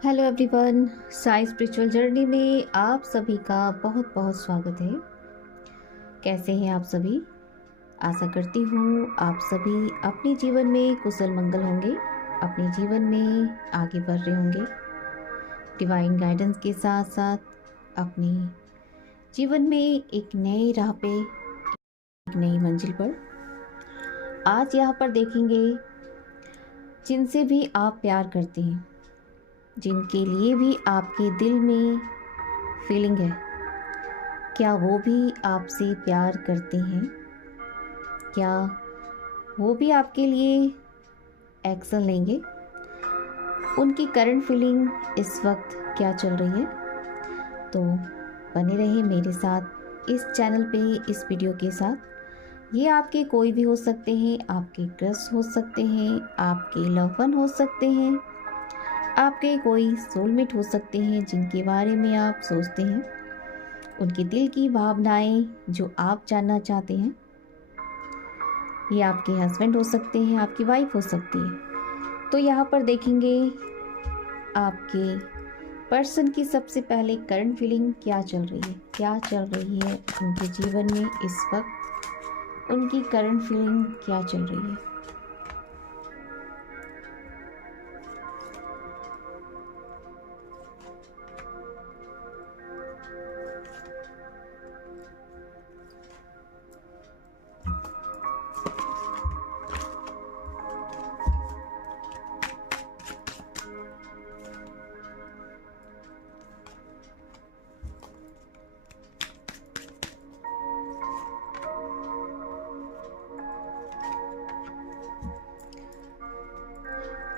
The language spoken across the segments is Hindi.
Hello everyone, Sai spiritual journey में आप सभी का बहुत बहुत स्वागत है। कैसे हैं आप सभी? आशा करती हूँ आप सभी अपने जीवन में कुशल मंगल होंगे, अपने जीवन में आगे बढ़ रहे होंगे डिवाइन गाइडेंस के साथ साथ अपने जीवन में एक नई राह पे, एक नई मंजिल पर। आज यहाँ पर देखेंगे जिनसे भी आप प्यार करते हैं, जिनके लिए भी आपके दिल में फीलिंग है, क्या वो भी आपसे प्यार करते हैं? क्या वो भी आपके लिए एक्शन लेंगे? उनकी करंट फीलिंग इस वक्त क्या चल रही है? तो बने रहे मेरे साथ इस चैनल पे, इस वीडियो के साथ। ये आपके कोई भी हो सकते हैं, आपके क्रश हो सकते हैं, आपके लव वन हो सकते हैं, आपके कोई सोलमेट हो सकते हैं जिनके बारे में आप सोचते हैं, उनके दिल की भावनाएं जो आप जानना चाहते हैं। ये आपके हस्बैंड हो सकते हैं, आपकी वाइफ हो सकती है। तो यहाँ पर देखेंगे आपके पर्सन की सबसे पहले करंट फीलिंग क्या चल रही है, क्या चल रही है उनके जीवन में इस वक्त, उनकी करंट फीलिंग क्या चल रही है।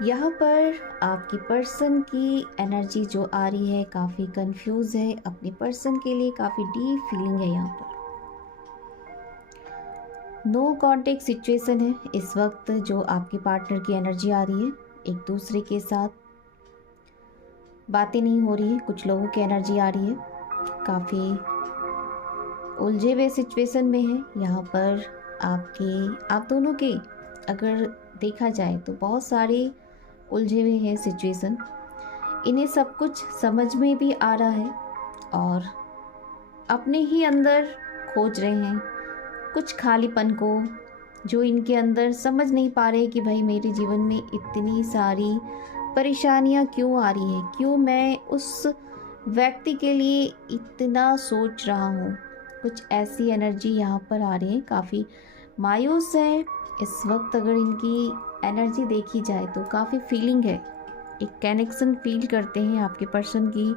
यहाँ पर आपकी पर्सन की एनर्जी जो आ रही है काफ़ी कंफ्यूज है, अपने पर्सन के लिए काफ़ी डीप फीलिंग है। यहाँ पर नो कांटेक्ट सिचुएशन है इस वक्त। जो आपके पार्टनर की एनर्जी आ रही है, एक दूसरे के साथ बातें नहीं हो रही है। कुछ लोगों की एनर्जी आ रही है काफ़ी उलझे हुए सिचुएशन में है। यहाँ पर आप दोनों के अगर देखा जाए तो बहुत सारे उलझे हुए हैं सिचुएशन। इन्हें सब कुछ समझ में भी आ रहा है और अपने ही अंदर खोज रहे हैं कुछ खालीपन को, जो इनके अंदर समझ नहीं पा रहे कि भाई मेरे जीवन में इतनी सारी परेशानियां क्यों आ रही हैं, क्यों मैं उस व्यक्ति के लिए इतना सोच रहा हूँ। कुछ ऐसी एनर्जी यहाँ पर आ रही है, काफ़ी मायूस है इस वक्त। अगर इनकी एनर्जी देखी जाए तो काफ़ी फीलिंग है, एक कनेक्शन फील करते हैं आपके पर्सन की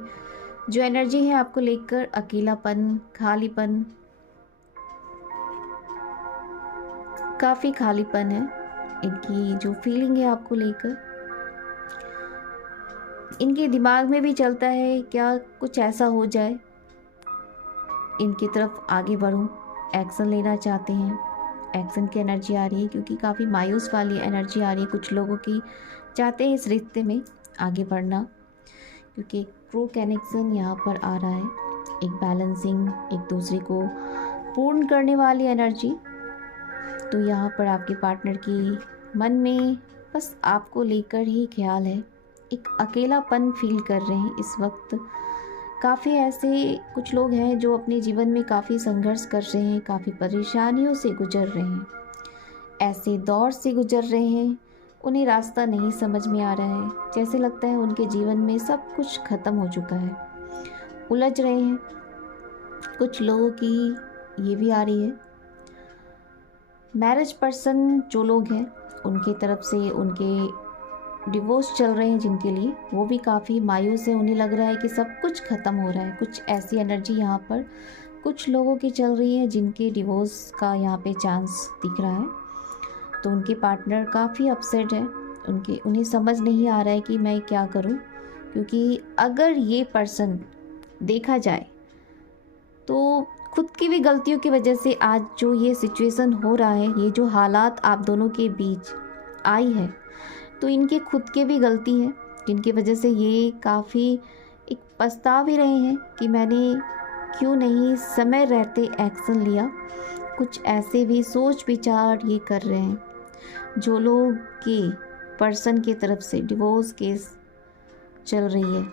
जो एनर्जी है आपको लेकर। अकेलापन, खालीपन, काफ़ी खालीपन है इनकी जो फीलिंग है आपको लेकर। इनके दिमाग में भी चलता है क्या कुछ ऐसा हो जाए, इनकी तरफ आगे बढ़ूं, एक्शन लेना चाहते हैं। एक्शन की एनर्जी आ रही है क्योंकि काफ़ी मायूस वाली एनर्जी आ रही है। कुछ लोगों की चाहते हैं इस रिश्ते में आगे बढ़ना, क्योंकि एक ट्रू कनेक्शन यहाँ पर आ रहा है, एक बैलेंसिंग, एक दूसरे को पूर्ण करने वाली एनर्जी। तो यहाँ पर आपके पार्टनर की मन में बस आपको लेकर ही ख्याल है, एक अकेलापन फील कर रहे हैं इस वक्त। काफ़ी ऐसे कुछ लोग हैं जो अपने जीवन में काफ़ी संघर्ष कर रहे हैं, काफ़ी परेशानियों से गुजर रहे हैं, ऐसे दौर से गुजर रहे हैं, उन्हें रास्ता नहीं समझ में आ रहा है। जैसे लगता है उनके जीवन में सब कुछ ख़त्म हो चुका है, उलझ रहे हैं। कुछ लोगों की ये भी आ रही है मैरिज पर्सन जो लोग हैं उनकी तरफ से, उनके डिवोर्स चल रहे हैं जिनके लिए, वो भी काफ़ी मायूस है। उन्हें लग रहा है कि सब कुछ ख़त्म हो रहा है। कुछ ऐसी एनर्जी यहाँ पर कुछ लोगों की चल रही है जिनके डिवोर्स का यहाँ पे चांस दिख रहा है। तो उनके पार्टनर काफ़ी अपसेट है, उन्हें समझ नहीं आ रहा है कि मैं क्या करूँ। क्योंकि अगर ये पर्सन देखा जाए तो खुद की भी गलतियों की वजह से आज जो ये सिचुएशन हो रहा है, ये जो हालात आप दोनों के बीच आई है, तो इनके खुद के भी गलती है जिनकी वजह से ये काफ़ी एक पछता भी रहे हैं कि मैंने क्यों नहीं समय रहते एक्शन लिया। कुछ ऐसे भी सोच विचार ये कर रहे हैं जो लोग के पर्सन की तरफ से डिवोर्स केस चल रही है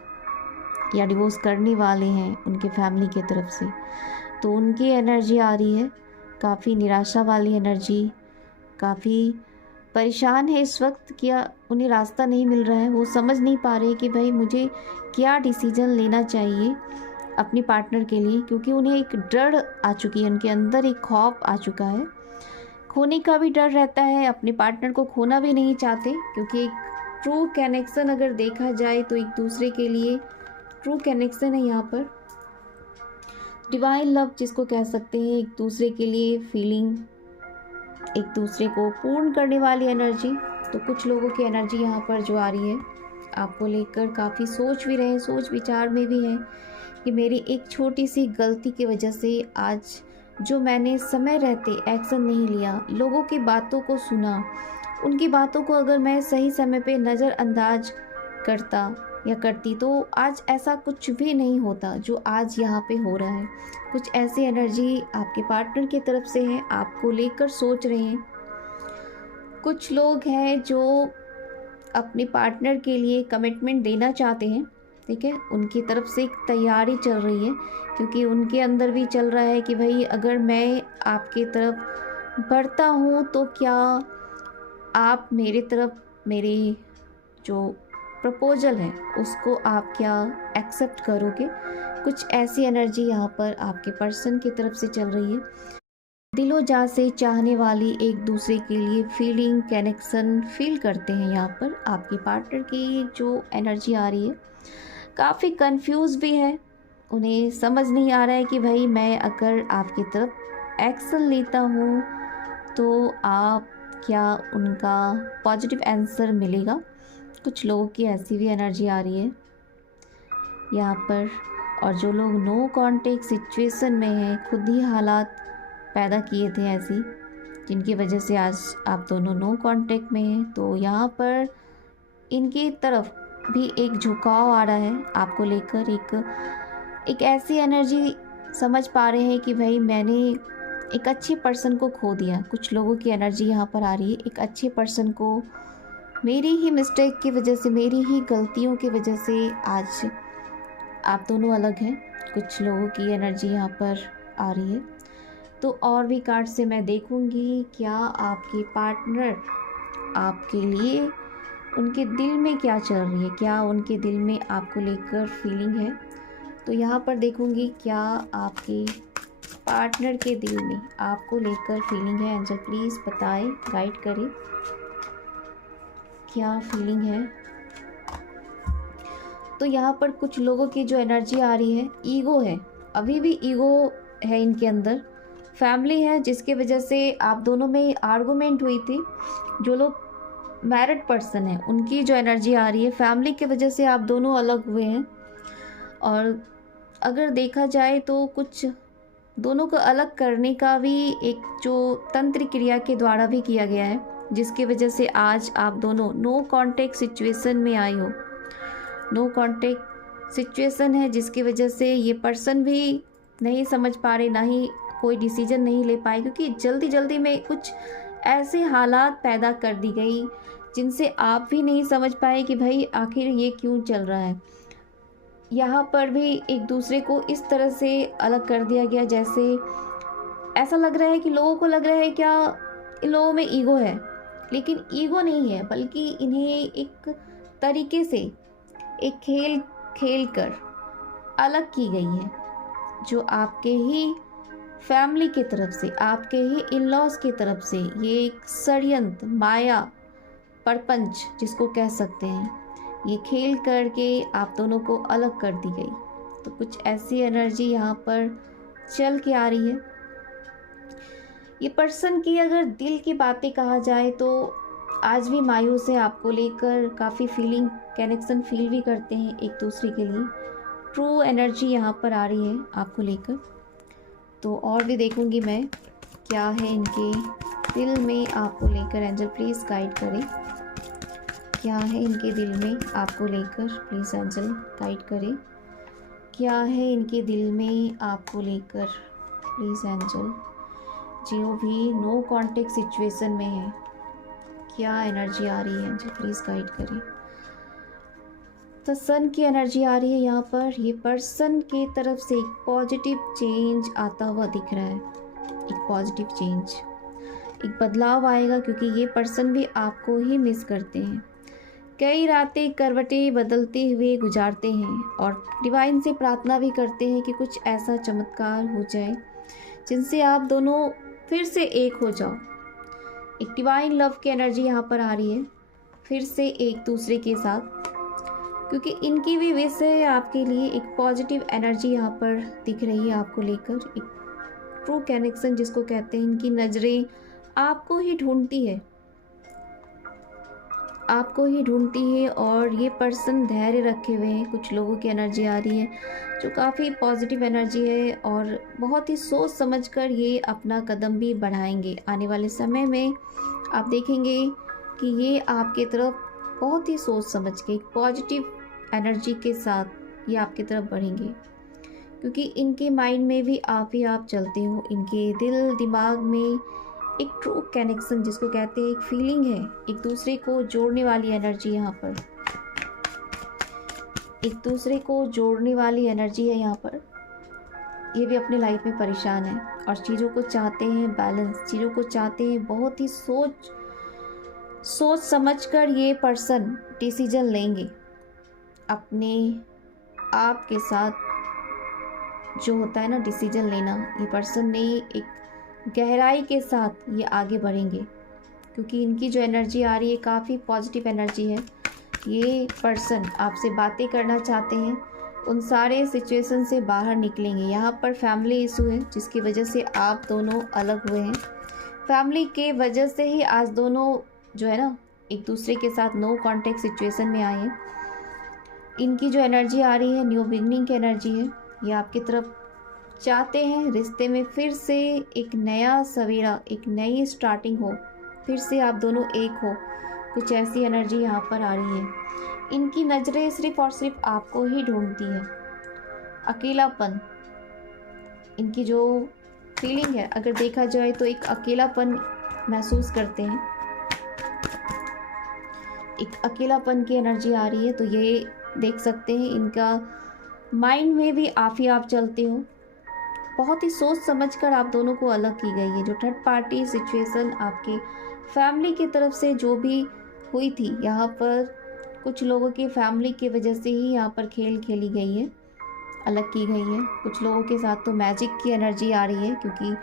या डिवोर्स करने वाले हैं उनके फैमिली की तरफ से, तो उनकी एनर्जी आ रही है काफ़ी निराशा वाली एनर्जी, काफ़ी परेशान है इस वक्त, क्या उन्हें रास्ता नहीं मिल रहा है, वो समझ नहीं पा रहे कि भाई मुझे क्या डिसीजन लेना चाहिए अपने पार्टनर के लिए, क्योंकि उन्हें एक डर आ चुकी है, उनके अंदर एक खौफ आ चुका है, खोने का भी डर रहता है, अपने पार्टनर को खोना भी नहीं चाहते, क्योंकि एक ट्रू कनेक्शन अगर देखा जाए तो एक दूसरे के लिए ट्रू कनेक्शन है यहाँ पर, डिवाइन लव जिसको कह सकते हैं, एक दूसरे के लिए फीलिंग, एक दूसरे को पूर्ण करने वाली एनर्जी। तो कुछ लोगों की एनर्जी यहाँ पर जो आ रही है आपको लेकर काफ़ी सोच भी रहे हैं, सोच विचार में भी हैं कि मेरी एक छोटी सी गलती की वजह से आज जो मैंने समय रहते एक्शन नहीं लिया, लोगों की बातों को सुना, उनकी बातों को अगर मैं सही समय पे नज़रअंदाज करता या करती तो आज ऐसा कुछ भी नहीं होता जो आज यहाँ पे हो रहा है। कुछ ऐसी एनर्जी आपके पार्टनर की तरफ से है, आपको लेकर सोच रहे हैं। कुछ लोग हैं जो अपने पार्टनर के लिए कमिटमेंट देना चाहते हैं, ठीक है, उनकी तरफ से एक तैयारी चल रही है, क्योंकि उनके अंदर भी चल रहा है कि भाई अगर मैं आपके तरफ बढ़ता हूँ तो क्या आप मेरे तरफ मेरी जो प्रपोजल है उसको आप क्या एक्सेप्ट करोगे। कुछ ऐसी एनर्जी यहाँ पर आपके पर्सन की तरफ से चल रही है। दिलो जान से चाहने वाली एक दूसरे के लिए फीलिंग कनेक्शन फील करते हैं। यहाँ पर आपके पार्टनर की जो एनर्जी आ रही है काफ़ी कंफ्यूज भी है, उन्हें समझ नहीं आ रहा है कि भाई मैं अगर आपकी तरफ एक्शन लेता हूँ तो आप क्या उनका पॉजिटिव आंसर मिलेगा। कुछ लोगों की ऐसी भी एनर्जी आ रही है यहाँ पर। और जो लोग नो कांटेक्ट सिचुएशन में हैं, खुद ही हालात पैदा किए थे ऐसी जिनकी वजह से आज आप दोनों नो कांटेक्ट में हैं, तो यहाँ पर इनकी तरफ भी एक झुकाव आ रहा है आपको लेकर। एक ऐसी एनर्जी समझ पा रहे हैं कि भाई मैंने एक अच्छे पर्सन को खो दिया। कुछ लोगों की एनर्जी यहाँ पर आ रही है, एक अच्छे पर्सन को मेरी ही मिस्टेक की वजह से, मेरी ही गलतियों की वजह से आज आप दोनों अलग हैं। कुछ लोगों की एनर्जी यहाँ पर आ रही है। तो और भी कार्ड से मैं देखूंगी क्या आपके पार्टनर आपके लिए, उनके दिल में क्या चल रही है, क्या उनके दिल में आपको लेकर फीलिंग है। तो यहाँ पर देखूंगी क्या आपके पार्टनर के दिल में आपको लेकर फीलिंग है। एंजल प्लीज़ बताएं, गाइड करें, क्या फीलिंग है। तो यहाँ पर कुछ लोगों की जो एनर्जी आ रही है, ईगो है, अभी भी ईगो है इनके अंदर। फैमिली है जिसकी वजह से आप दोनों में आर्गुमेंट हुई थी। जो लोग मैरिड पर्सन है उनकी जो एनर्जी आ रही है, फैमिली की वजह से आप दोनों अलग हुए हैं। और अगर देखा जाए तो कुछ दोनों को अलग करने का भी एक जो तंत्र क्रिया के द्वारा भी किया गया है, जिसकी वजह से आज आप दोनों नो कांटेक्ट सिचुएशन में आए हो। नो कांटेक्ट सिचुएशन है जिसकी वजह से ये पर्सन भी नहीं समझ पा रहे, ना ही कोई डिसीजन नहीं ले पाए, क्योंकि जल्दी जल्दी में कुछ ऐसे हालात पैदा कर दी गई जिनसे आप भी नहीं समझ पाए कि भाई आखिर ये क्यों चल रहा है। यहाँ पर भी एक दूसरे को इस तरह से अलग कर दिया गया, जैसे ऐसा लग रहा है कि लोगों को लग रहा है क्या इन लोगों में ईगो है, लेकिन ईगो नहीं है, बल्कि इन्हें एक तरीके से एक खेल खेल कर अलग की गई है, जो आपके ही फैमिली की तरफ से, आपके ही इन लॉज की तरफ से ये एक षड्यंत्र, माया, परपंच जिसको कह सकते हैं, ये खेल करके आप दोनों को अलग कर दी गई। तो कुछ ऐसी एनर्जी यहाँ पर चल के आ रही है। ये पर्सन की अगर दिल की बातें कहा जाए तो आज भी मायूस है, आपको लेकर काफ़ी फीलिंग कनेक्शन फील भी करते हैं एक दूसरे के लिए। ट्रू एनर्जी यहाँ पर आ रही है आपको लेकर। तो और भी देखूंगी मैं क्या है इनके दिल में आपको लेकर। एंजल प्लीज़ गाइड करें, क्या है इनके दिल में आपको लेकर। प्लीज़ एंजल गाइड करें, क्या है इनके दिल में आपको लेकर। प्लीज़ एंजल, जो भी नो कांटेक्ट सिचुएशन में है, क्या एनर्जी आ रही है एंजल प्लीज़ गाइड करें। तो सन की एनर्जी आ रही है यहाँ पर। ये पर्सन की तरफ से एक पॉजिटिव चेंज आता हुआ दिख रहा है, एक पॉजिटिव चेंज, एक बदलाव आएगा, क्योंकि ये पर्सन भी आपको ही मिस करते हैं। कई रातें करवटें बदलते हुए गुजारते हैं और डिवाइन से प्रार्थना भी करते हैं कि कुछ ऐसा चमत्कार हो जाए जिनसे आप दोनों फिर से एक हो जाओ। एक डिवाइन लव की एनर्जी यहाँ पर आ रही है, फिर से एक दूसरे के साथ, क्योंकि इनकी भी विश है आपके लिए। एक पॉजिटिव एनर्जी यहाँ पर दिख रही है आपको लेकर, एक ट्रू कनेक्शन जिसको कहते हैं। इनकी नज़रें आपको ही ढूंढती है, आपको ही ढूंढती है, और ये पर्सन धैर्य रखे हुए हैं। कुछ लोगों की एनर्जी आ रही है जो काफ़ी पॉजिटिव एनर्जी है, और बहुत ही सोच समझकर ये अपना कदम भी बढ़ाएंगे। आने वाले समय में आप देखेंगे कि ये आपके तरफ बहुत ही सोच समझ के एक पॉजिटिव एनर्जी के साथ ये आपकी तरफ बढ़ेंगे, क्योंकि इनके माइंड में भी आप ही आप चलते हो। इनके दिल दिमाग में एक ट्रू कनेक्शन जिसको कहते हैं, एक फीलिंग है, एक दूसरे को जोड़ने वाली एनर्जी यहाँ पर, एक दूसरे को जोड़ने वाली एनर्जी है यहाँ पर। ये भी अपने लाइफ में परेशान है और चीज़ों को चाहते हैं बैलेंस, चीज़ों को चाहते हैं बहुत ही सोच समझकर ये पर्सन डिसीजन लेंगे अपने आप के साथ। जो होता है ना डिसीजन लेना, ये पर्सन ने एक गहराई के साथ ये आगे बढ़ेंगे, क्योंकि इनकी जो एनर्जी आ रही है काफ़ी पॉजिटिव एनर्जी है। ये पर्सन आपसे बातें करना चाहते हैं, उन सारे सिचुएशन से बाहर निकलेंगे। यहाँ पर फैमिली इशू है जिसकी वजह से आप दोनों अलग हुए हैं। फैमिली के वजह से ही आज दोनों जो है ना एक दूसरे के साथ नो कांटेक्ट सिचुएशन में आए हैं। इनकी जो एनर्जी आ रही है न्यू बिगनिंग की एनर्जी है। ये आपकी तरफ चाहते हैं रिश्ते में फिर से एक नया सवेरा, एक नई स्टार्टिंग हो, फिर से आप दोनों एक हो। कुछ ऐसी एनर्जी यहाँ पर आ रही है। इनकी नज़रें सिर्फ और सिर्फ आपको ही ढूंढती है। अकेलापन, इनकी जो फीलिंग है अगर देखा जाए तो एक अकेलापन महसूस करते हैं, एक अकेलापन की एनर्जी आ रही है। तो ये देख सकते हैं इनका माइंड में भी आप ही आप चलते हो। बहुत ही सोच समझकर आप दोनों को अलग की गई है। जो थर्ड पार्टी सिचुएशन आपके फैमिली की तरफ से जो भी हुई थी, यहाँ पर कुछ लोगों की फैमिली की वजह से ही यहाँ पर खेल खेली गई है, अलग की गई है। कुछ लोगों के साथ तो मैजिक की एनर्जी आ रही है, क्योंकि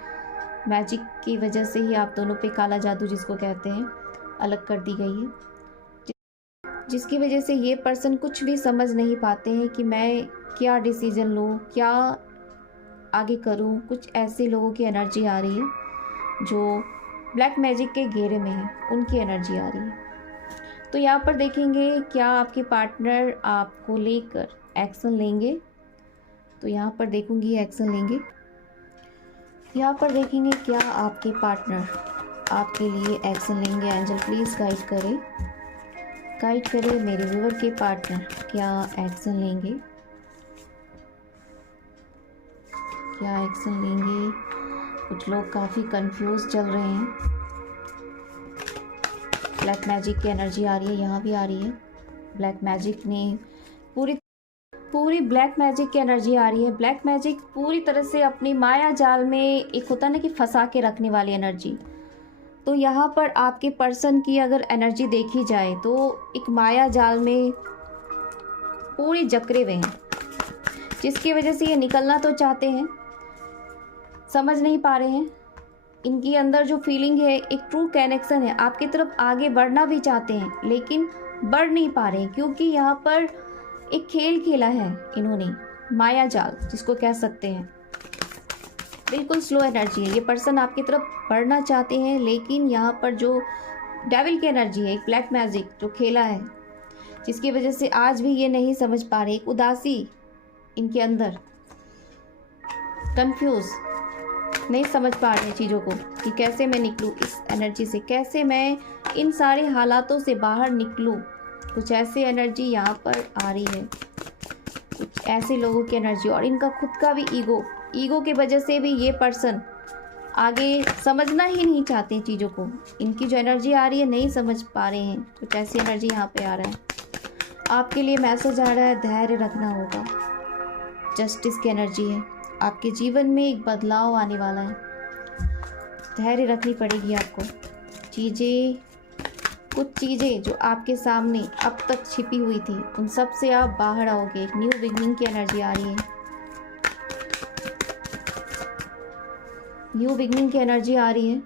मैजिक की वजह से ही आप दोनों पे काला जादू जिसको कहते हैं अलग कर दी गई है, जिसकी वजह से ये पर्सन कुछ भी समझ नहीं पाते हैं कि मैं क्या डिसीजन लूँ, क्या आगे करूं। कुछ ऐसे लोगों की एनर्जी आ रही है जो ब्लैक मैजिक के घेरे में है, उनकी एनर्जी आ रही है। तो यहाँ पर देखेंगे क्या आपके पार्टनर आपको लेकर एक्शन लेंगे। तो यहाँ पर देखूंगी एक्शन लेंगे। यहाँ पर देखेंगे क्या आपके पार्टनर आपके लिए एक्शन लेंगे। एंजल प्लीज़ गाइड करें मेरे व्यूअर के पार्टनर क्या एक्शन लेंगे, क्या एक्शन लेंगे। कुछ लोग काफ़ी कंफ्यूज चल रहे हैं। ब्लैक मैजिक की एनर्जी आ रही है, यहाँ भी आ रही है। ब्लैक मैजिक ने पूरी ब्लैक मैजिक की एनर्जी आ रही है। ब्लैक मैजिक पूरी तरह से अपनी माया जाल में, एक होता ना कि फंसा के रखने वाली एनर्जी। तो यहाँ पर आपके पर्सन की अगर एनर्जी देखी जाए तो एक माया जाल में पूरी जकड़े हुए हैं, जिसकी वजह से ये निकलना तो चाहते हैं, समझ नहीं पा रहे हैं। इनकी अंदर जो फीलिंग है, एक ट्रू कनेक्शन है, आपकी तरफ आगे बढ़ना भी चाहते हैं लेकिन बढ़ नहीं पा रहे हैं, क्योंकि यहाँ पर एक खेल खेला है इन्होंने, माया जाल जिसको कह सकते हैं। बिल्कुल स्लो एनर्जी है। ये पर्सन आपकी तरफ बढ़ना चाहते हैं, लेकिन यहाँ पर जो डेविल की एनर्जी है, एक ब्लैक मैजिक जो खेला है, जिसकी वजह से आज भी ये नहीं समझ पा रहे। एक उदासी इनके अंदर, कंफ्यूज, नहीं समझ पा रहे चीज़ों को कि कैसे मैं निकलूँ इस एनर्जी से, कैसे मैं इन सारे हालातों से बाहर निकलूँ। कुछ ऐसी एनर्जी यहाँ पर आ रही है, कुछ ऐसे लोगों की एनर्जी, और इनका खुद का भी ईगो की वजह से भी ये पर्सन आगे समझना ही नहीं चाहते चीज़ों को। इनकी जो एनर्जी आ रही है नहीं समझ पा रहे हैं। कुछ ऐसी एनर्जी यहाँ पे आ रहा है। आपके लिए मैसेज आ रहा है, धैर्य रखना होगा। जस्टिस की एनर्जी है, आपके जीवन में एक बदलाव आने वाला है। धैर्य रखनी पड़ेगी आपको। कुछ चीज़ें जो आपके सामने अब तक छिपी हुई थी, उन सब से आप बाहर आओगे। एक न्यू बिगनिंग की एनर्जी आ रही है। न्यू बिगनिंग की एनर्जी आ रही है।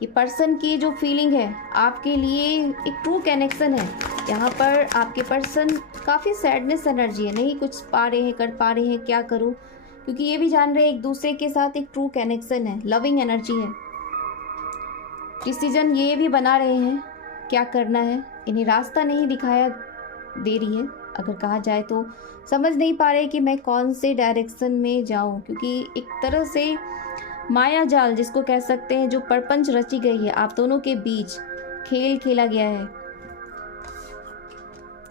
ये पर्सन की जो फीलिंग है आपके लिए एक ट्रू कनेक्शन है। यहाँ पर आपके पर्सन काफ़ी सैडनेस एनर्जी है, नहीं कुछ पा रहे हैं, कर पा रहे हैं, क्या करूँ, क्योंकि ये भी जान रहे हैं एक दूसरे के साथ एक ट्रू कनेक्शन है, लविंग एनर्जी है। डिसीजन ये भी बना रहे हैं क्या करना है, इन्हें रास्ता नहीं दिखाया दे रही है। अगर कहा जाए तो समझ नहीं पा रहे कि मैं कौन से डायरेक्शन में जाऊं, क्योंकि एक तरह से माया जाल जिसको कह सकते हैं, जो प्रपंच रची गई है आप दोनों के बीच, खेल खेला गया है।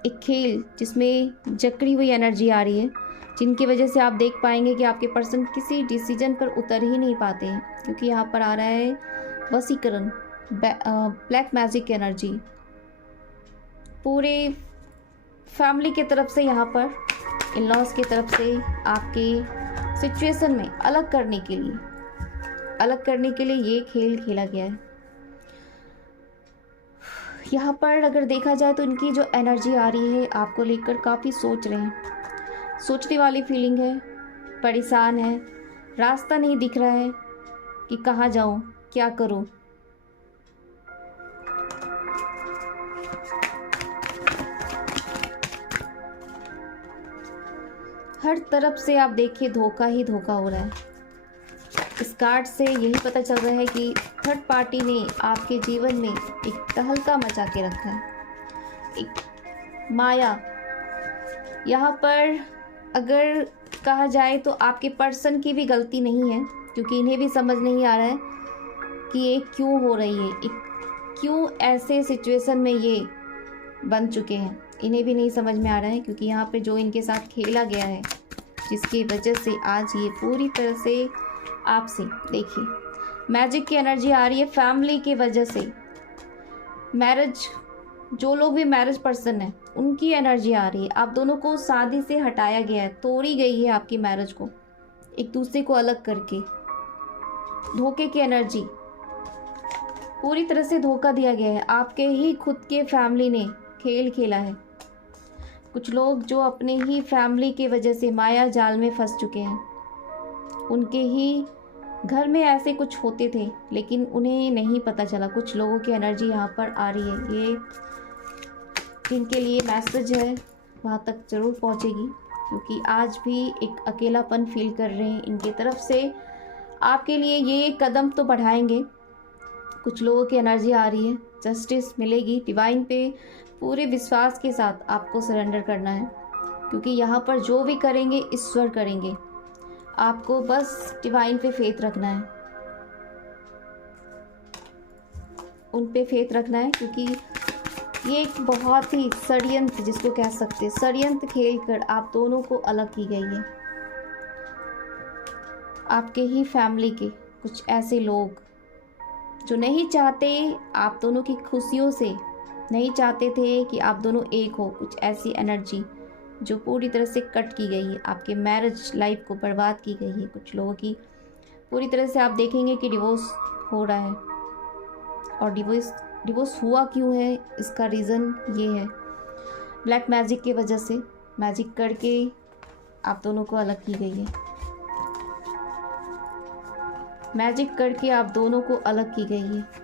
एक खेल जिसमें जकड़ी हुई एनर्जी आ रही है, जिनकी वजह से आप देख पाएंगे कि आपके पर्सन किसी डिसीजन पर उतर ही नहीं पाते हैं, क्योंकि यहाँ पर आ रहा है वसीकरण, ब्लैक मैजिक एनर्जी। पूरे फैमिली की तरफ से, यहाँ पर इन लॉज की तरफ से आपके सिचुएशन में अलग करने के लिए ये खेल खेला गया है। यहाँ पर अगर देखा जाए तो इनकी जो एनर्जी आ रही है आपको लेकर काफ़ी सोच रहे हैं, सोचने वाली फीलिंग है, परेशान है, रास्ता नहीं दिख रहा है कि कहाँ जाऊँ, क्या करूँ। हर तरफ से आप देखिए धोखा ही धोखा हो रहा है। इस कार्ड से यही पता चल रहा है कि थर्ड पार्टी ने आपके जीवन में एक तहलका मचा के रखा है, एक माया। यहाँ पर अगर कहा जाए तो आपके पर्सन की भी गलती नहीं है, क्योंकि इन्हें भी समझ नहीं आ रहा है कि ये क्यों हो रही है, क्यों ऐसे सिचुएशन में ये बन चुके हैं। इन्हें भी नहीं समझ में आ रहा है, क्योंकि यहाँ पे जो इनके साथ खेला गया है, जिसकी वजह से आज ये पूरी तरह से आपसे, देखिए मैजिक की एनर्जी आ रही है। फैमिली की वजह से मैरिज, जो लोग भी मैरिज पर्सन है उनकी एनर्जी आ रही है। आप दोनों को शादी से हटाया गया है, तोड़ी गई है आपकी मैरिज को, एक दूसरे को अलग करके। धोखे की एनर्जी, पूरी तरह से धोखा दिया गया है। आपके ही खुद के फैमिली ने खेल खेला है। कुछ लोग जो अपने ही फैमिली की वजह से माया जाल में फंस चुके हैं, उनके ही घर में ऐसे कुछ होते थे लेकिन उन्हें नहीं पता चला। कुछ लोगों की एनर्जी यहाँ पर आ रही है, ये जिनके लिए मैसेज है वहाँ तक ज़रूर पहुँचेगी, क्योंकि आज भी एक अकेलापन फील कर रहे हैं। इनकी तरफ से आपके लिए ये कदम तो बढ़ाएंगे। कुछ लोगों की एनर्जी आ रही है, जस्टिस मिलेगी। डिवाइन पे पूरे विश्वास के साथ आपको सरेंडर करना है, क्योंकि यहाँ पर जो भी करेंगे ईश्वर करेंगे। आपको बस डिवाइन पे फेथ रखना है, उन पे फेथ रखना है, क्योंकि ये एक बहुत ही षड्यंत्र, जिसको कह सकते हैं षड्यंत्र खेल कर आप दोनों को अलग की गई है। आपके ही फैमिली के कुछ ऐसे लोग जो नहीं चाहते आप दोनों की खुशियों से, नहीं चाहते थे कि आप दोनों एक हो। कुछ ऐसी एनर्जी जो पूरी तरह से कट की गई है, आपके मैरिज लाइफ को बर्बाद की गई है। कुछ लोगों की पूरी तरह से आप देखेंगे कि डिवोर्स हो रहा है, और डिवोर्स हुआ क्यों है, इसका रीज़न ये है ब्लैक मैजिक की वजह से। मैजिक करके आप दोनों को अलग की गई है, मैजिक करके आप दोनों को अलग की गई है।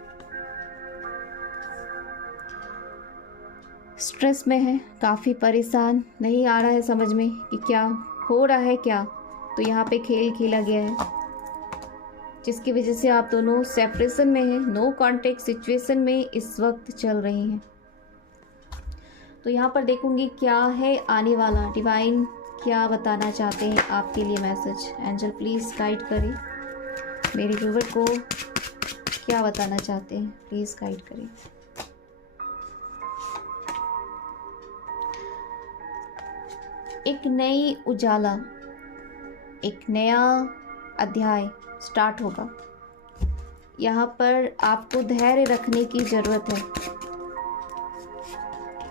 स्ट्रेस में है, काफ़ी परेशान, नहीं आ रहा है समझ में कि क्या हो रहा है क्या। तो यहाँ पे खेल खेला गया है, जिसकी वजह से आप दोनों सेपरेशन में हैं, नो कॉन्टेक्ट सिचुएशन में इस वक्त चल रहे हैं। तो यहाँ पर देखूंगी क्या है आने वाला, डिवाइन क्या बताना चाहते हैं आपके लिए मैसेज। एंजल प्लीज़ गाइड करें मेरे व्यूवर को, क्या बताना चाहते हैं, प्लीज़ गाइड करें। एक नई उजाला, एक नया अध्याय स्टार्ट होगा। यहाँ पर आपको धैर्य रखने की ज़रूरत है।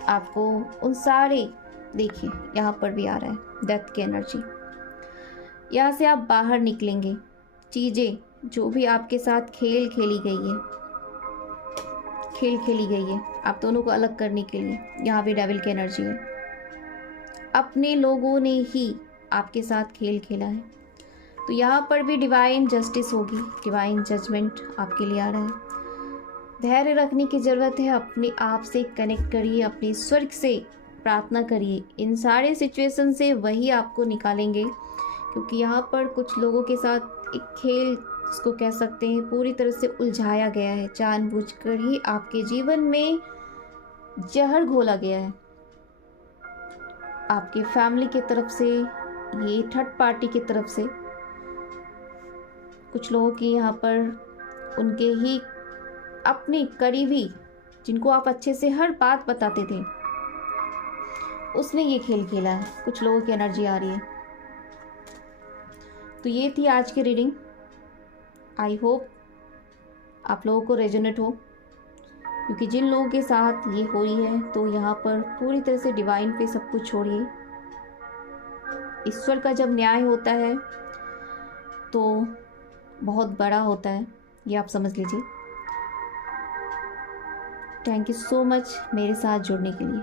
आपको उन सारे, देखिए यहाँ पर भी आ रहा है डेथ की एनर्जी। यहाँ से आप बाहर निकलेंगे। चीज़ें जो भी आपके साथ खेल खेली गई है आप दोनों को अलग करने के लिए, यहाँ भी डेविल की एनर्जी है। अपने लोगों ने ही आपके साथ खेल खेला है, तो यहाँ पर भी डिवाइन जस्टिस होगी, डिवाइन जजमेंट आपके लिए आ रहा है। धैर्य रखने की ज़रूरत है, अपने आप से कनेक्ट करिए, अपने स्वर्ग से प्रार्थना करिए। इन सारे सिचुएशन से वही आपको निकालेंगे, क्योंकि यहाँ पर कुछ लोगों के साथ एक खेल जिसको कह सकते हैं पूरी तरह से उलझाया गया है। जानबूझकर ही आपके जीवन में जहर घोला गया है। आपके फैमिली की तरफ से, ये थर्ड पार्टी की तरफ से, कुछ लोगों की यहाँ पर उनके ही अपने करीबी, जिनको आप अच्छे से हर बात बताते थे, उसने ये खेल खेला है। कुछ लोगों की एनर्जी आ रही है। तो ये थी आज की रीडिंग। आई होप आप लोगों को रेजोनेट हो, क्योंकि जिन लोगों के साथ ये हो रही है तो यहाँ पर पूरी तरह से डिवाइन पे सब कुछ छोड़िए। ईश्वर का जब न्याय होता है तो बहुत बड़ा होता है, ये आप समझ लीजिए। थैंक यू सो मच मेरे साथ जुड़ने के लिए।